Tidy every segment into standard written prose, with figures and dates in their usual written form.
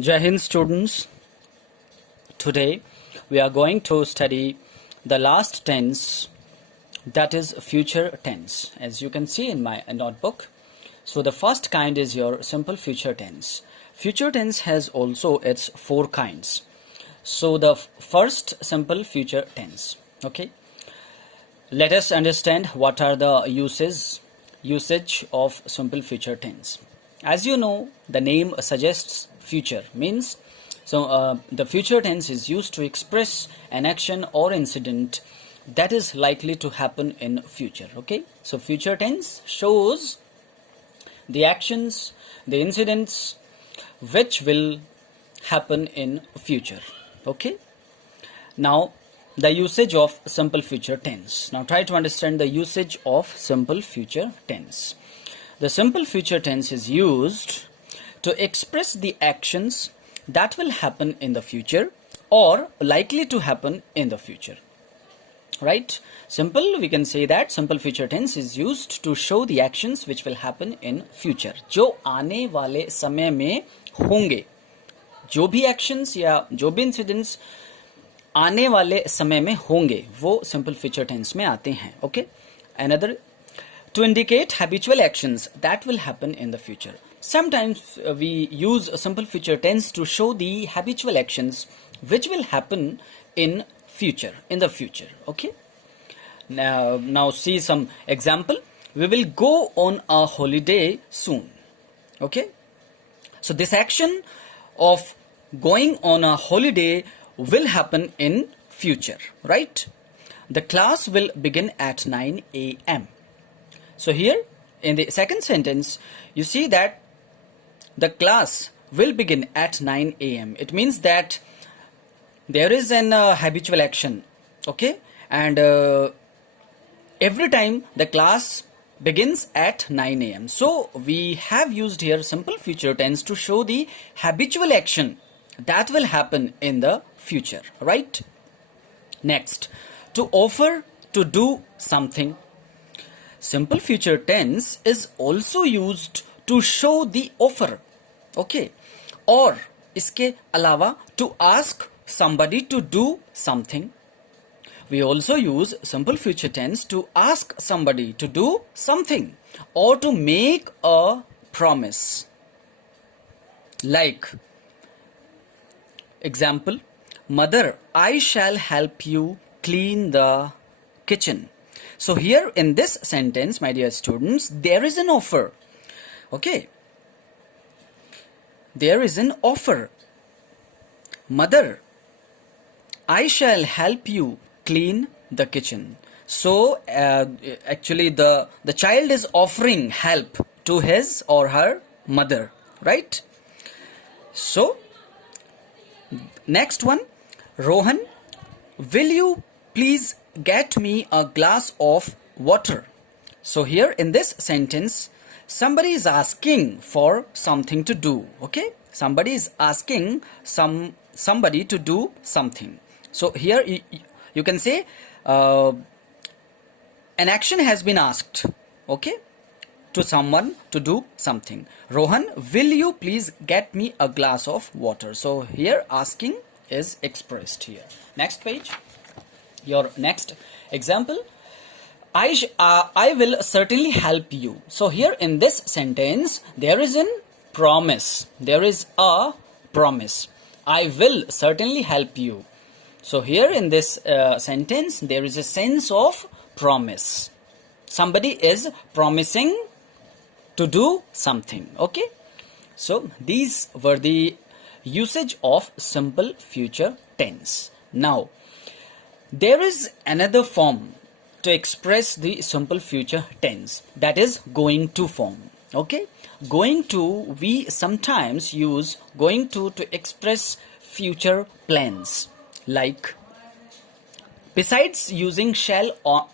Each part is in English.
Jai Hind students, today we are going to study the last tense, that is future tense, as you can see in my notebook. So the first kind is your simple future tense. Future tense has also its four kinds. So the first simple future tense, okay. Let us understand what are the usage of simple future tense. As you know, the name suggests future, means the future tense is used to express an action or incident that is likely to happen in future. Okay, so future tense shows the actions, the incidents which will happen in future. Okay, now the usage of simple future tense. Now try to understand the usage of simple future tense. The simple future tense is used to express the actions that will happen in the future or likely to happen in the future. Right? Simple, we can say that simple future tense is used to show the actions which will happen in future. जो आने वाले समय में होंगे, जो भी actions या जो भी incidents आने वाले समय में होंगे वो simple future tense में आते हैं. Okay? Another, to indicate habitual actions that will happen in the future. Sometimes we use a simple future tense to show the habitual actions which will happen in the future. Okay, now see some example. We will go on a holiday soon. Okay, so this action of going on a holiday will happen in future, right? The class will begin at 9 a.m. So here in the second sentence you see that the class will begin at 9 a.m. It means that there is an habitual action, okay, and every time the class begins at 9 a.m. So we have used here simple future tense to show the habitual action that will happen in the future, right? Next, to offer to do something. Simple future tense is also used to show the offer, okay, और इसके अलावा to ask somebody to do something. We also use simple future tense to ask somebody to do something or to make a promise. Like example, Mother, I shall help you clean the kitchen. So here in this sentence, my dear students, there is an offer. Okay, there is an offer. Mother, I shall help you clean the kitchen. So actually the child is offering help to his or her mother, right? So next one, Rohan, will you please get me a glass of water? So here in this sentence, somebody is asking for something to do. Okay, somebody is asking somebody to do something. So here you can say an action has been asked, okay, to someone to do something. Rohan, will you please get me a glass of water? So here asking is expressed here. Next page, your next example, I will certainly help you. So here in this sentence there is a promise. There is a promise. I will certainly help you. So here in this sentence there is a sense of promise. Somebody is promising to do something. Okay, so these were the usage of simple future tense. Now there is another form to express the simple future tense, that is going to form. Okay, going to, we sometimes use going to express future plans. Like besides using shall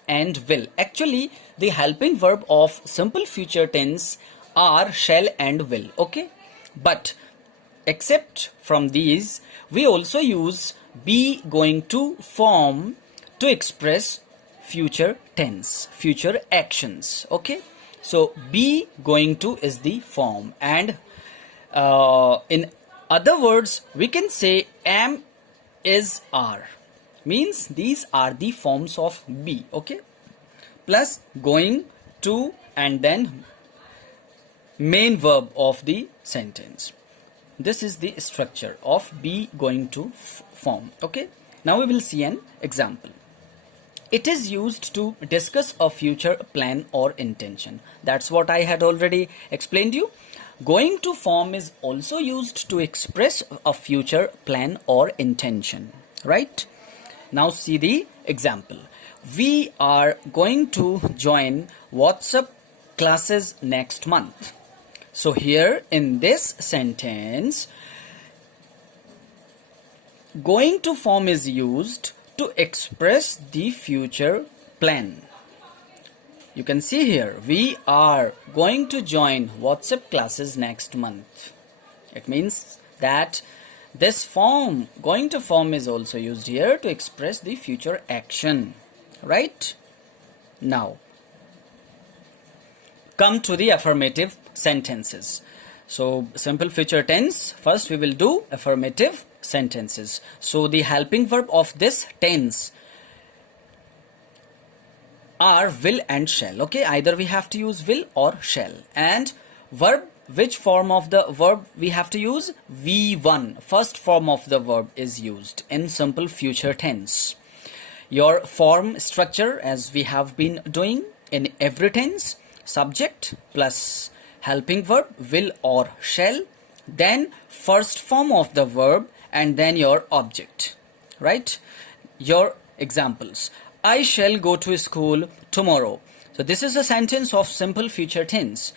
and will, actually the helping verb of simple future tense are shall and will. Okay, but except from these we also use be going to form to express future tense, future actions. Okay, so be going to is the form, and in Other words, we can say am, is, are. Means these are the forms of be, okay? Plus going to and then main verb of the sentence. This is the structure of be going to form, okay? Now we will see an example. It is used to discuss a future plan or intention. That's what I had already explained you. Going to form is also used to express a future plan or intention, right? Now see the example. We are going to join WhatsApp classes next month. So here in this sentence, going to form is used to express the future plan. You can see here, we are going to join WhatsApp classes next month. It means that this form, going to form, is also used here to express the future action, right? Now, come to the affirmative sentences. So, simple future tense, first we will do affirmative sentences. So, the helping verb of this tense are will and shall, okay? Either we have to use will or shall. And verb, which form of the verb we have to use? V1, first form of the verb is used in simple future tense. Your form structure, as we have been doing in every tense, subject plus helping verb will or shall, then first form of the verb, and then your object, right? Your examples: I shall go to school tomorrow. So this is a sentence of simple future tense.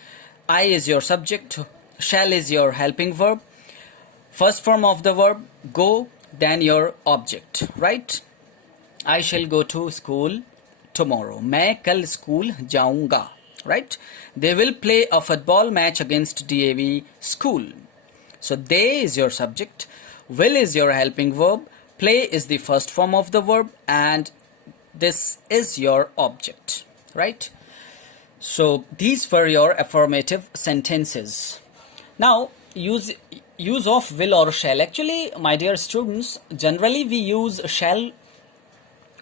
I is your subject, shall is your helping verb, first form of the verb go, then your object, right? I shall go to school tomorrow. मैं कल school जाऊंगा, right? They will play a football match against DAV school. So they is your subject, will is your helping verb, play is the first form of the verb, and this is your object, right? So these were your affirmative sentences. Now use of will or shall. Actually, my dear students, generally we use shall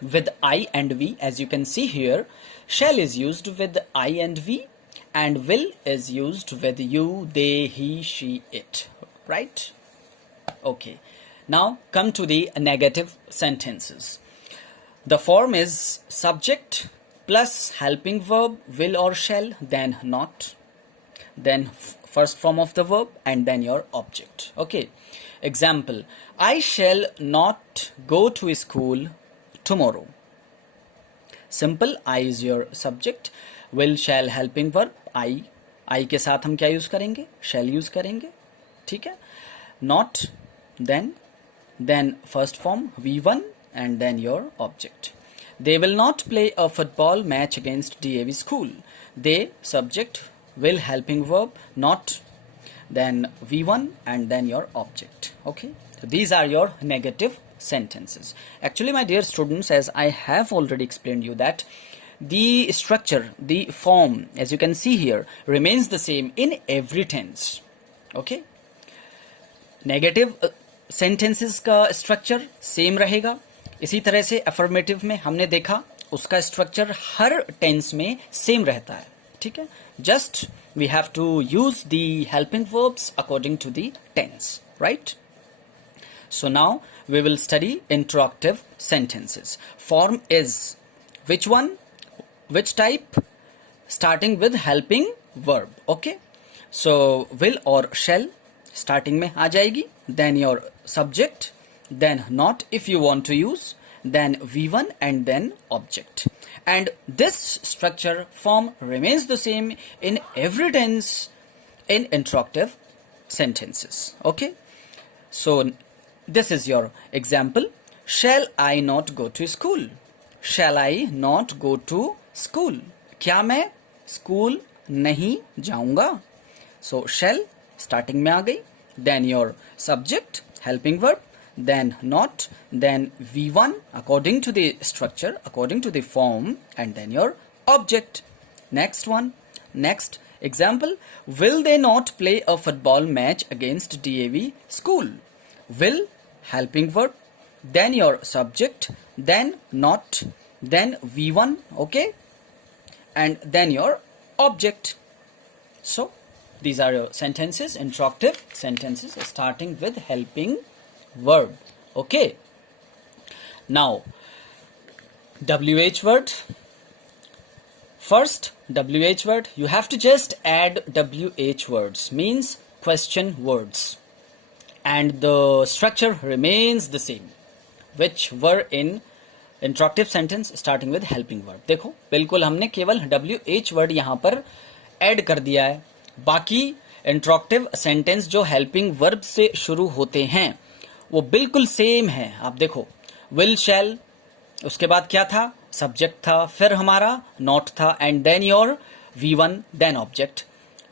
with I and we. As you can see here, shall is used with I and we, and will is used with you, they, he, she, it, right? Okay, now come to the negative sentences. The form is subject plus helping verb will or shall, then not, then first form of the verb, and then your object. Okay, example: I shall not go to school tomorrow. Simple, I is your subject, will, shall, helping verb, I के साथ हम क्या use करेंगे? Shall use करेंगे, ठीक है? Not, then first form V1, and then your object. They will not play a football match against DAV school. They, subject, will, helping verb, not, then V1, and then your object. Okay, so these are your negative sentences. Actually, my dear students, as I have already explained you that the structure, the form, as you can see here, remains the same in every tense. Okay, negative sentences का structure same रहेगा. इसी तरह से affirmative में हमने देखा उसका structure हर टेंस में सेम रहता है, ठीक है. Just we have to use the helping verbs according to the tense, right. So now we will study interrogative sentences. Form is which one? Which type? Starting with helping verb. Okay. So will or shall starting में आ जाएगी. Then your subject. Then not if you want to use. Then V1 and then object. And this structure form remains the same in every tense in interrogative sentences. Okay. So this is your example. Shall I not go to school? Shall I not go to school? क्या मैं school नहीं जाऊंगा? So shall starting में आ गई. Then your subject, helping verb, then not, then V1 according to the structure, according to the form, and then your object. Next one. Next Example, will they not play a football match against DAV school? Will, helping verb, then your subject, then not, then V1, okay, and then your object. So these are your sentences, interrogative sentences starting with helping verb. Okay, now WH word. First, WH word, you have to just add WH words, means question words, and the structure remains the same which were in interrogative sentence starting with helping verb. देखो बिल्कुल हमने केवल WH word यहाँ पर add कर दिया है, बाकी इंटरोगेटिव सेंटेंस जो हेल्पिंग वर्ब से शुरू होते हैं वो बिल्कुल सेम है. आप देखो, विल, शैल, उसके बाद क्या था, सब्जेक्ट था, फिर हमारा नॉट था, and then your V1, then object.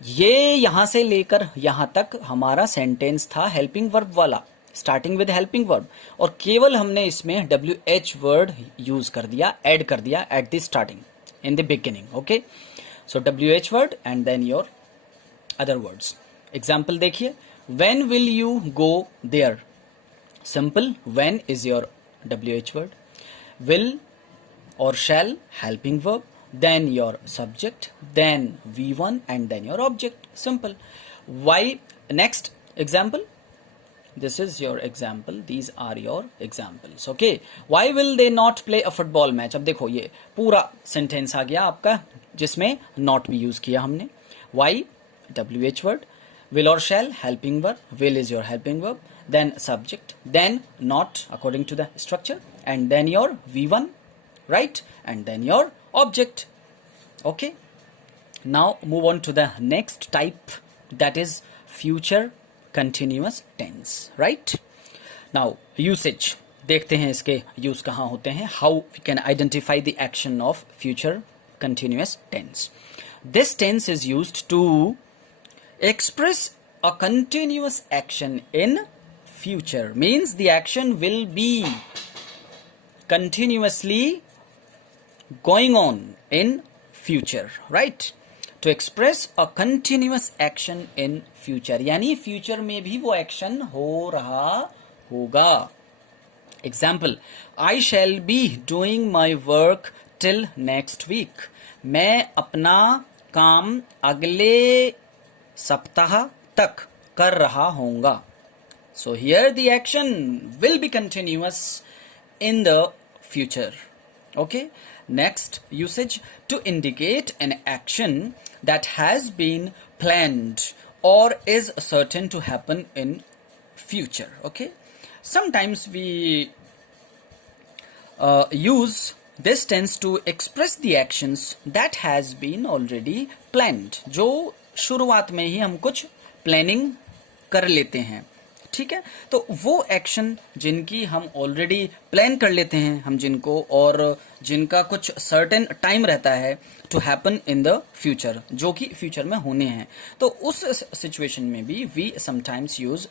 ये यहां से लेकर यहां तक हमारा सेंटेंस था हेल्पिंग वर्ब वाला, स्टार्टिंग विद हेल्पिंग वर्ब, और केवल हमने इसमें WH वर्ड यूज कर दिया, ऐड कर दिया at the starting, in the beginning. Okay, so WH word and then your other words. Example देखिए, when will you go there. Simple, when is your WH word, will or shall, helping verb, then your subject, then V1, and then your object. Simple. Why? Next example. This is your example. These are your examples. Okay. Why will they not play a football match? अब देखो ये पूरा sentence आ गया आपका जिसमें not भी use किया हमने. Why? WH word. Will or shall, helping verb. Will is your helping verb. Then subject, then not according to the structure, and then your V1, right, and then your object. Okay, now move on to the next type, that is future continuous tense. Right, now usage देखते हैं, इसके use कहाँ होते हैं, how we can identify the action of future continuous tense. This tense is used to express a continuous action in future, means the action will be continuously going on in future, right? To express a continuous action in future, यानी future में भी वो action हो रहा होगा. Example, I shall be doing my work till next week. मैं अपना काम अगले सप्ताह तक कर रहा होऊंगा. So here the action will be continuous in the future. Okay. Next usage, to indicate an action that has been planned or is certain to happen in future. Okay. Sometimes we use this tense to express the actions that has been already planned. जो शुरुआत में ही हम कुछ planning कर लेते हैं, ठीक है, तो वो एक्शन जिनकी हम ऑलरेडी प्लान कर लेते हैं हम जिनको, और जिनका कुछ सर्टेन टाइम रहता है to happen in the future, जो कि फ्यूचर में होने हैं, तो उस सिचुएशन में भी we sometimes use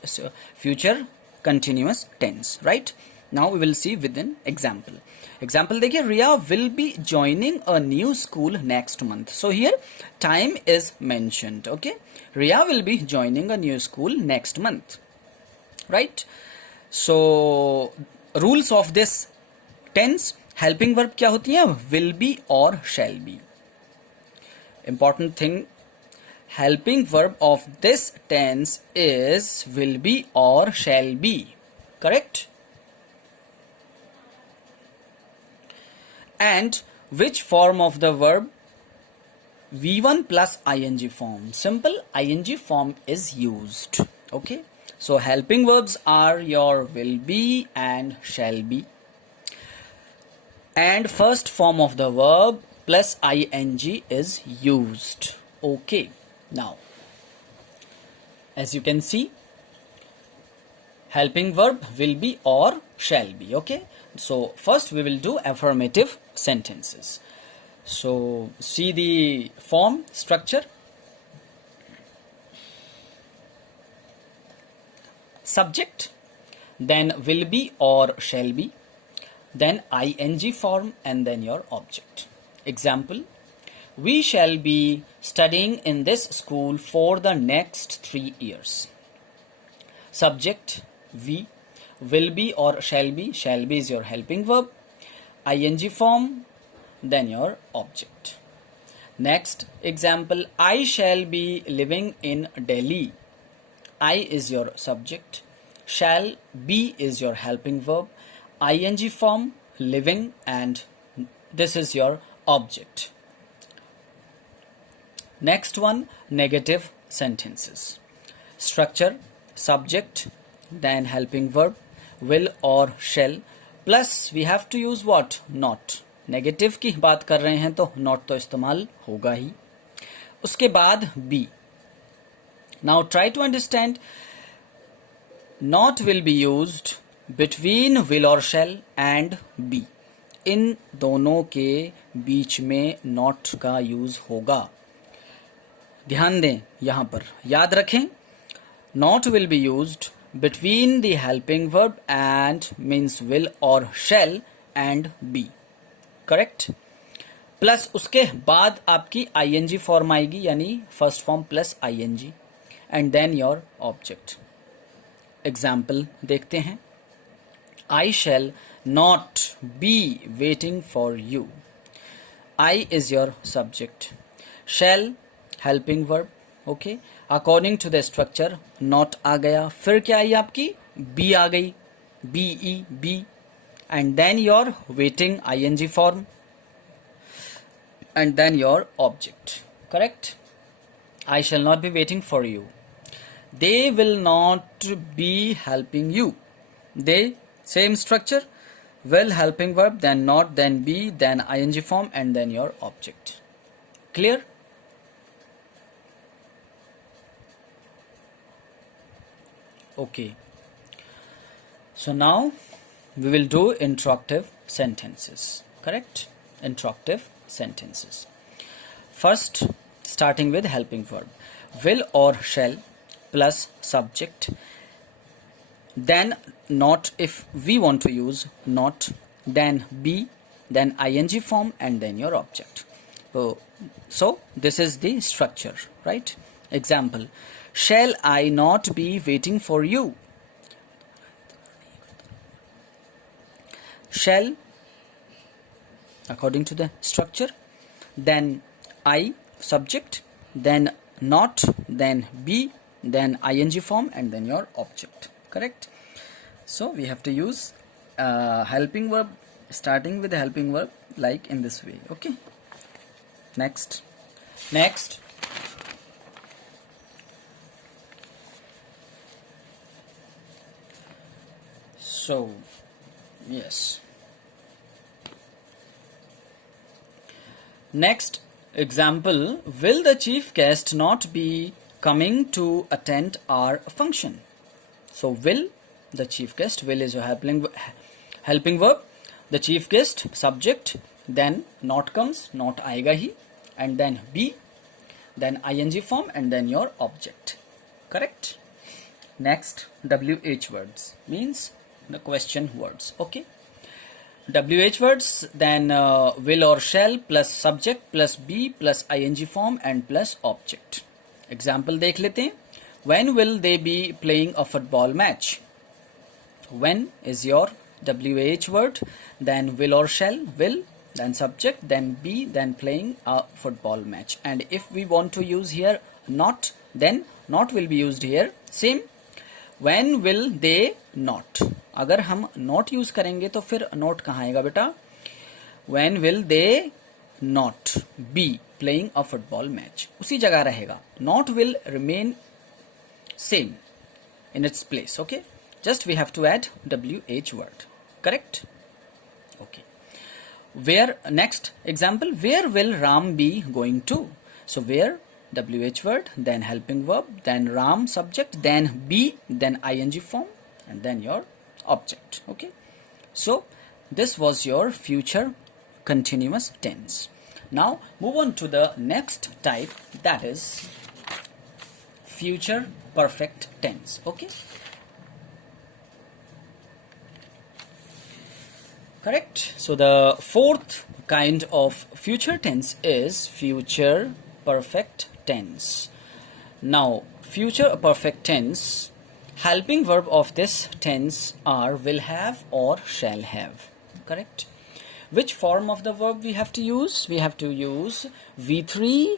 future continuous tense. Right, now we will see with in example. Example देखिए, Riya will be joining a new school next month. So here time is mentioned. Okay, Riya will be joining a new school next month. Right, so rules of this tense, helping verb क्या होती है, will be or shall be. Important thing, helping verb of this tense is will be or shall be. Correct? And which form of the verb? V1 plus ing form. Simple ing form is used. Okay. So helping verbs are your will be and shall be, and first form of the verb plus ing is used. Okay, now as you can see, helping verb will be or shall be. Okay, so first we will do affirmative sentences. So see the form structure. Subject, then will be or shall be, then ing form, and then your object. Example, We shall be studying in this school for the next 3 years. Subject we, will be or shall be. Shall be is your helping verb, ing form, then your object. Next example, I shall be living in Delhi. I is your subject, shall be is your helping verb, ing form, living, and this is your object. Next one, negative sentences. Structure subject, then helping verb, will or shall, plus we have to use what? Not. Negative की बात कर रहे हैं तो not तो इस्तेमाल होगा ही. उसके बाद B. Now try to understand. Not will be used between will और शैल एंड बी. इन दोनों के बीच में नॉट का यूज होगा. ध्यान दें, यहां पर याद रखें, not will be used between the helping verb and means will और shall and be. Correct. Plus उसके बाद आपकी आईएनजी फॉर्म आएगी, यानी first form plus ING, and then your object. Example देखते हैं. I shall not be waiting for you. I is your subject, shall helping verb. Okay, according to the structure not आ गया, फिर क्या आई आपकी? बी आ गई, BE B, and then your waiting ING form, and then your object. Correct. I shall not be waiting for you. They will not be helping you. They, same structure, will helping verb, then not, then be, then ing form, and then your object. Clear? Okay. So now we will do interrogative sentences. Correct? Interrogative sentences. First, starting with helping verb. Will or shall plus subject. Then not if we want to use not, then be, then ing form, and then your object. So this is the structure, right? Example, shall I not be waiting for you? Shall, according to the structure, then I subject, then not, then be, then ing form, and then your object. Correct. So we have to use helping verb, starting with the helping verb like in this way. Okay. Next. So yes. Next example, will the chief guest not be coming to attend our function? So will, the chief guest, will is your helping verb, the chief guest subject, then not comes, not आएगा ही, and then be, then ing form, and then your object. Correct. Next, WH words means the question words. Okay, WH words, then will or shall plus subject plus be plus ing form and plus object. Example देख लेते हैं. When will they be playing a football match? When is your WH word, then will or shall, will, then subject, then be, then playing a football match. And if we want to use here not, then not will be used here. Same. When will they not? अगर हम not use करेंगे तो फिर not कहाँ आएगा बेटा? When will they not be playing a football match? उसी जगह रहेगा. Not will remain same in its place. Okay, just we have to add WH word. Correct. Okay. Where, next example, where will Ram be going to? So where, WH word, then helping verb, then Ram subject, then be, then ing form, and then your object. Okay, so this was your future continuous tense. Now move on to the next type, that is future perfect tense. Okay, correct. So the fourth kind of future tense is future perfect tense. Now, future perfect tense, helping verb of this tense are will have or shall have. Correct? Which form of the verb we have to use? We have to use V3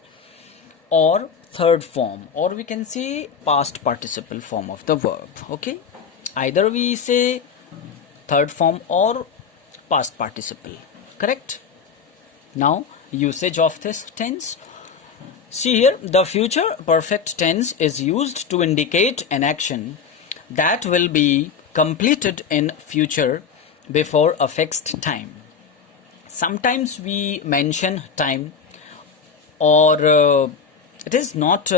or third form, or we can say past participle form of the verb. Okay? Either we say third form or past participle. Correct? Now, usage of this tense. See here, the future perfect tense is used to indicate an action that will be completed in future before a fixed time. Sometimes we mention time, or it is not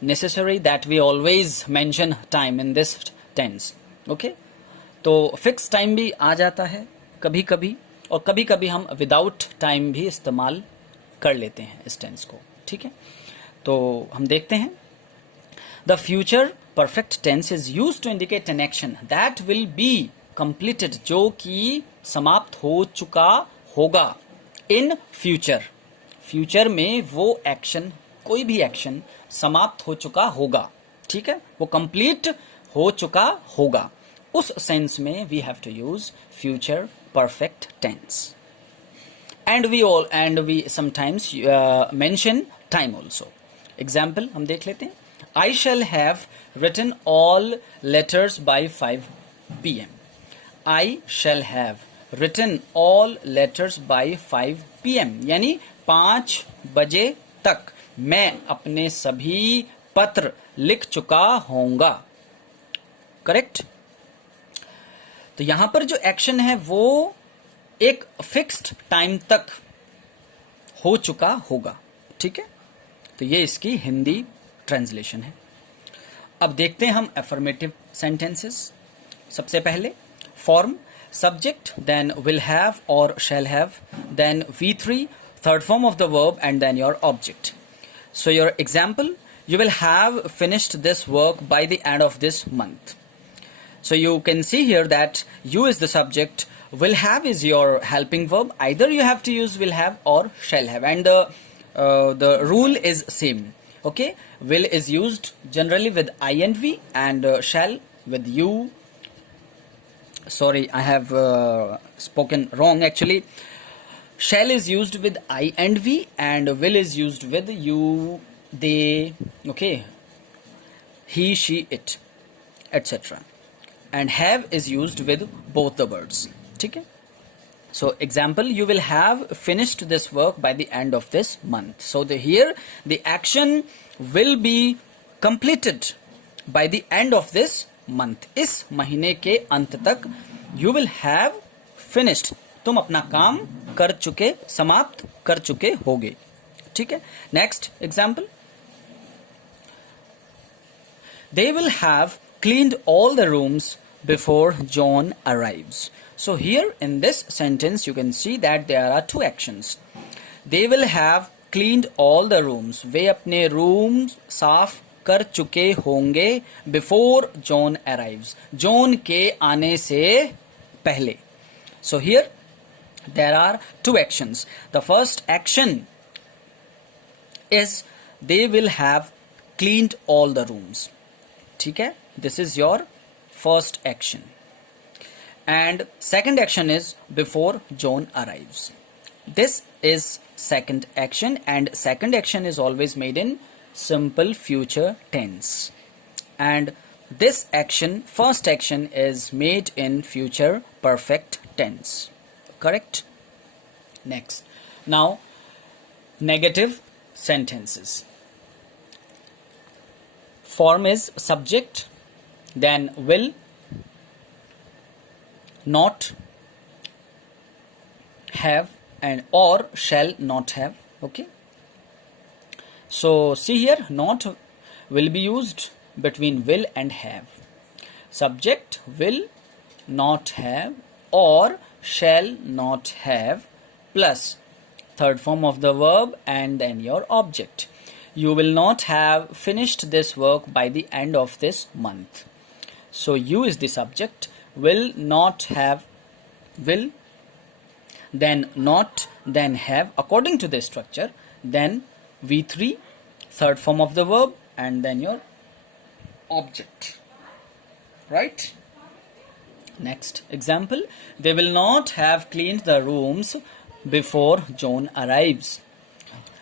necessary that we always mention time in this tense. Okay? तो fix time भी आ जाता है कभी कभी, और कभी कभी हम विदाउट टाइम भी इस्तेमाल कर लेते हैं इस टेंस को. ठीक है, तो हम देखते हैं. The future perfect tense is use to indicate an action that will be completed, जो कि समाप्त हो चुका होगा इन फ्यूचर. फ्यूचर में वो एक्शन, कोई भी एक्शन समाप्त हो चुका होगा. ठीक है, वो कंप्लीट हो चुका होगा. उस सेंस में we have to use future perfect tense. And we sometimes mention time also. Example हम देख लेते हैं. I shall have written all letters by 5 p.m. I shall have written all letters by 5 p.m. यानी 5 बजे तक मैं अपने सभी पत्र लिख चुका होऊंगा. करेक्ट? तो यहां पर जो एक्शन है वो एक फिक्स्ड टाइम तक हो चुका होगा. ठीक है, तो ये इसकी हिंदी ट्रांसलेशन है. अब देखते हैं हम अफर्मेटिव सेंटेंसेस. सबसे पहले form subject, then will have और shall have, then V3, third form of the verb, and then your object. So your example, you will have finished this work by the end of this month. So you can see here that you is the subject, will have is your helping verb. Either you have to use will have or shall have, and the rule is same. Okay, will is used generally with I and V, and shall with you. Sorry, I have spoken wrong actually. Shall is used with I and V, and will is used with you, they, okay, he, she, it, etc. And have is used with both the words. ठीक है? So example, you will have finished this work by the end of this month. So here the action will be completed by the end of this month. इस महीने के अंत तक you will have finished. तुम अपना काम कर चुके, समाप्त कर चुके होगे. ठीक है? Next example. They will have cleaned all the rooms before John arrives. So here in this sentence you can see that there are two actions. They will have cleaned all the rooms. वे अपने rooms साफ कर चुके होंगे before John arrives. John के आने से पहले. So here there are two actions. The first action is they will have cleaned all the rooms. ठीक है? This is your first action. And second action is before John arrives. This is second action, and second action is always made in simple future tense. And this action, first action, is made in future perfect tense. Correct? Next. Now, negative sentences. Form is subject, then will, not, have, and or shall not have. Okay, so see here, not will be used between will and have. Subject will not have or shall not have plus third form of the verb and then your object. You will not have finished this work by the end of this month. So you is the subject, will not have, will, then not, then have, according to the structure, then V3, third form of the verb, and then your object, right? Next example, they will not have cleaned the rooms before John arrives.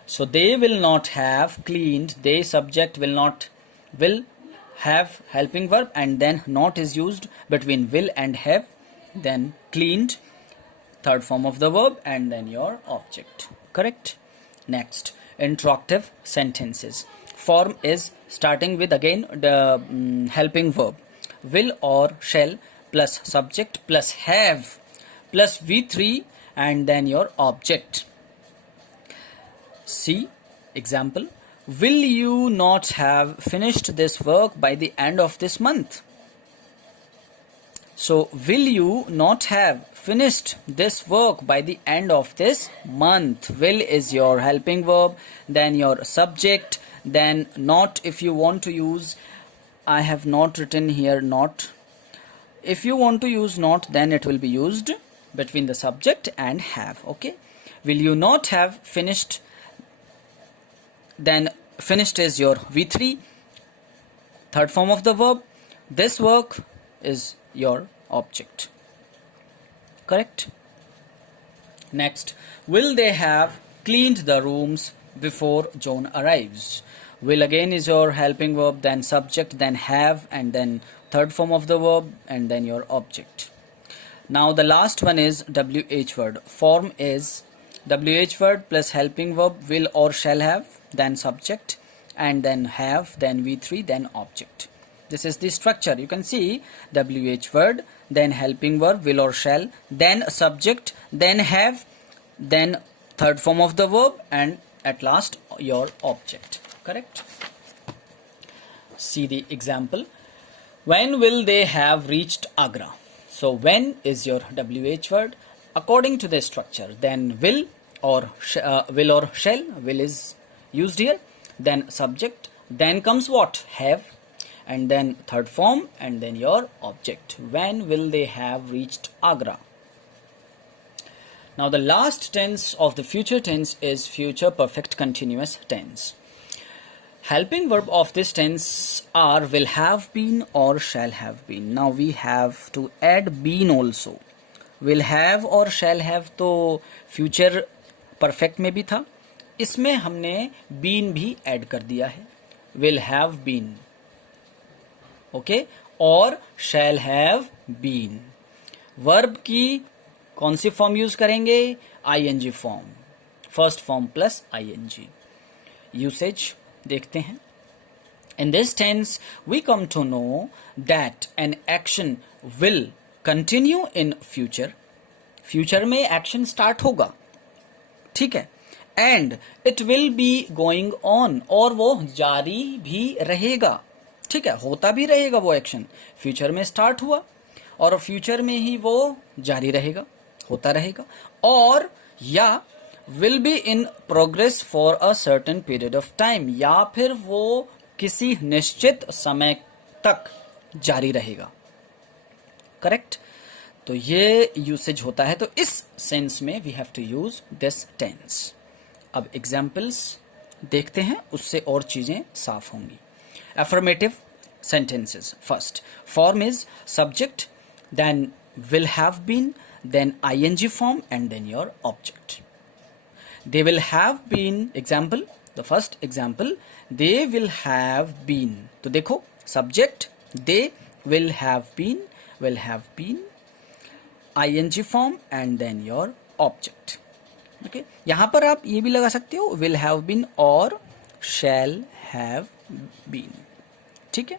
So they will not have cleaned, they subject will not, will have helping verb, and then not is used between will and have, then cleaned, third form of the verb, and then your object, correct? Next, interrogative sentences. Form is starting with again the helping verb, will or shall plus subject plus have plus V3 and then your object. See example, will you not have finished this work by the end of this month? So will you not have finished this work by the end of this month? Will is your helping verb, then your subject, then not. If you want to use, I have not written here not. If you want to use not, then it will be used between the subject and have. Okay, will you not have finished, then finished is your V3, third form of the verb, this work is your object, correct? Next, will they have cleaned the rooms before John arrives? Will again is your helping verb, then subject, then have, and then third form of the verb, and then your object. Now the last one is WH word. Form is WH word plus helping verb, will or shall have, then subject, and then have, then V3, then object. This is the structure. You can see WH word, then helping verb, will or shall, then subject, then have, then third form of the verb, and at last your object, correct? See the example. When will they have reached Agra? So when is your WH word according to the structure, then will or shall, will is used here, then subject, then comes what, have, and then third form, and then your object. When will they have reached Agra? Now the last tense of the future tense is future perfect continuous tense. Helping verb of this tense are will have been or shall have been. Now we have to add been also. Will have और shall have तो future perfect में भी था, इसमें हमने been भी add कर दिया है. Will have been, okay, और shall have been. Verb की कौन सी फॉर्म यूज करेंगे? ing form, first form plus ing. Usage देखते हैं. In this tense, we come to know that an action will continue in future. Future में action start होगा, ठीक है, and it will be going on, और वो जारी भी रहेगा, ठीक है, होता भी रहेगा वो action. Future में start हुआ और future में ही वो जारी रहेगा, होता रहेगा, और या will be in progress for a certain period of time, या फिर वो किसी निश्चित समय तक जारी रहेगा, करेक्ट? तो ये यूसेज होता है. तो इस सेंस में we have to use this tense. अब एग्जाम्पल्स देखते हैं, उससे और चीजें साफ होंगी. Affirmative sentences. First, form is subject, then will have been, then ing form, and then your object. They will have been. Example, the first example, they will have been. तो देखो subject, they will have been, ing form, and then your object. Okay, यहाँ पर आप ये भी लगा सकते हो will have been और shall have been, ठीक है.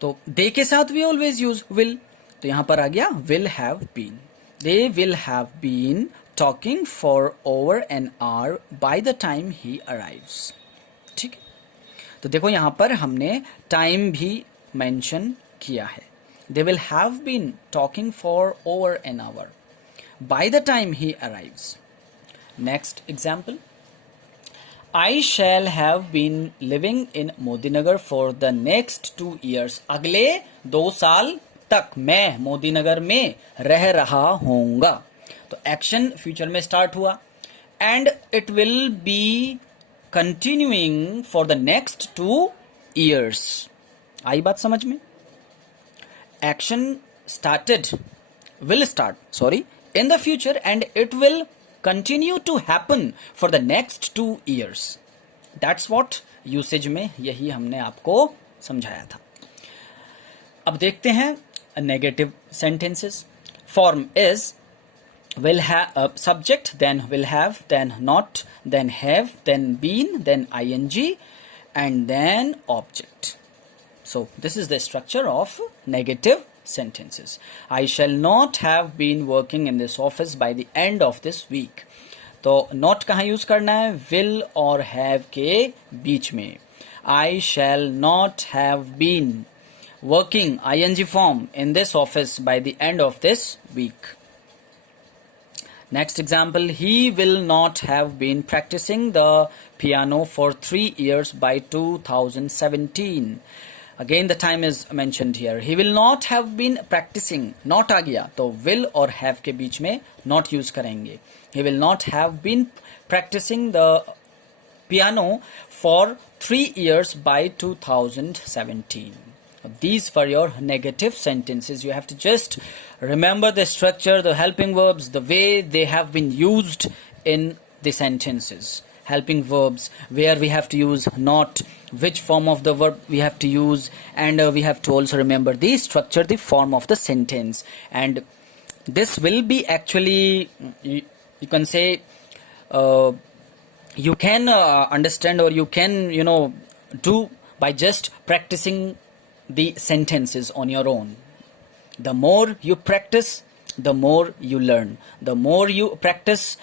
तो they के साथ we always use will, तो यहाँ पर आ गया will have been. They will have been talking for over an hour by the time he arrives. ठीक है, तो देखो यहाँ पर हमने टाइम भी मेंशन किया है. They will have been talking for over an hour by the time he arrives. Next example, I shall have been living in Modinagar for the next 2 years. अगले 2 साल तक मैं मोदीनगर में रह रहा होऊंगा. तो एक्शन फ्यूचर में स्टार्ट हुआ and it will be continuing for the next 2 years. आई बात समझ में? Action started, will start, sorry, in the future and it will continue to happen for the next 2 years. That's what usage में यही हमने आपको समझाया था. अब देखते हैं negative sentences. Form is will have subject, then will have, then not, then have, then been, then ing, and then object. So this is the structure of negative sentences. I shall not have been working in this office by the end of this week. तो not कहाँ use करना है? will और have के बीच में. I shall not have been working ing form in this office by the end of this week. Next example, he will not have been practicing the piano for 3 years by 2017. Again the time is mentioned here. He will not have been practicing. Not आ गया तो will और have के बीच में not use करेंगे. He will not have been practicing the piano for 3 years by 2017. These were your negative sentences. You have to just remember the structure, the helping verbs, the way they have been used in the sentences. Helping verbs, where we have to use not, which form of the verb we have to use, and we have to also remember the structure, the form of the sentence. And this will be actually, you can say, you can understand, or you can, do by just practicing the sentences on your own. The more you practice, the more you learn. The more you practice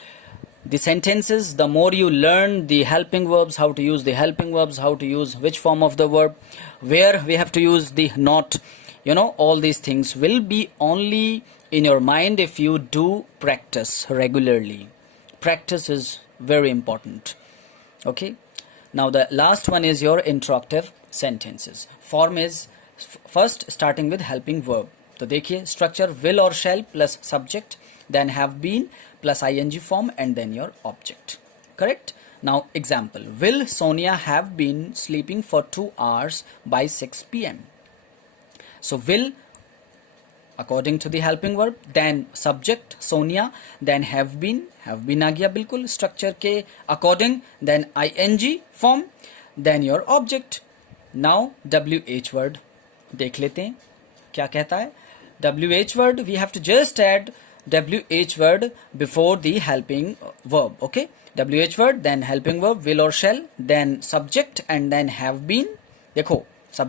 the sentences, the more you learn the helping verbs, how to use the helping verbs, how to use which form of the verb, where we have to use the not. All these things will be only in your mind if you do practice regularly. Practice is very important. Okay, now the last one is your interrogative sentences. Form is first starting with helping verb. तो देखिए structure, will or shall plus subject, then have been plus ing form, and then your object. Correct? Now example, will Sonia have been sleeping for 2 hours by 6 p.m. So will according to the helping verb, then subject Sonia, then have been आ गया बिल्कुल structure के according, then ing form, then your object. Now WH word देख लेते हैं क्या कहता है. WH word, we have to just add WH word before the helping verb. Okay, WH word, then helping verb, will or shall, then subject, and then have been. देखो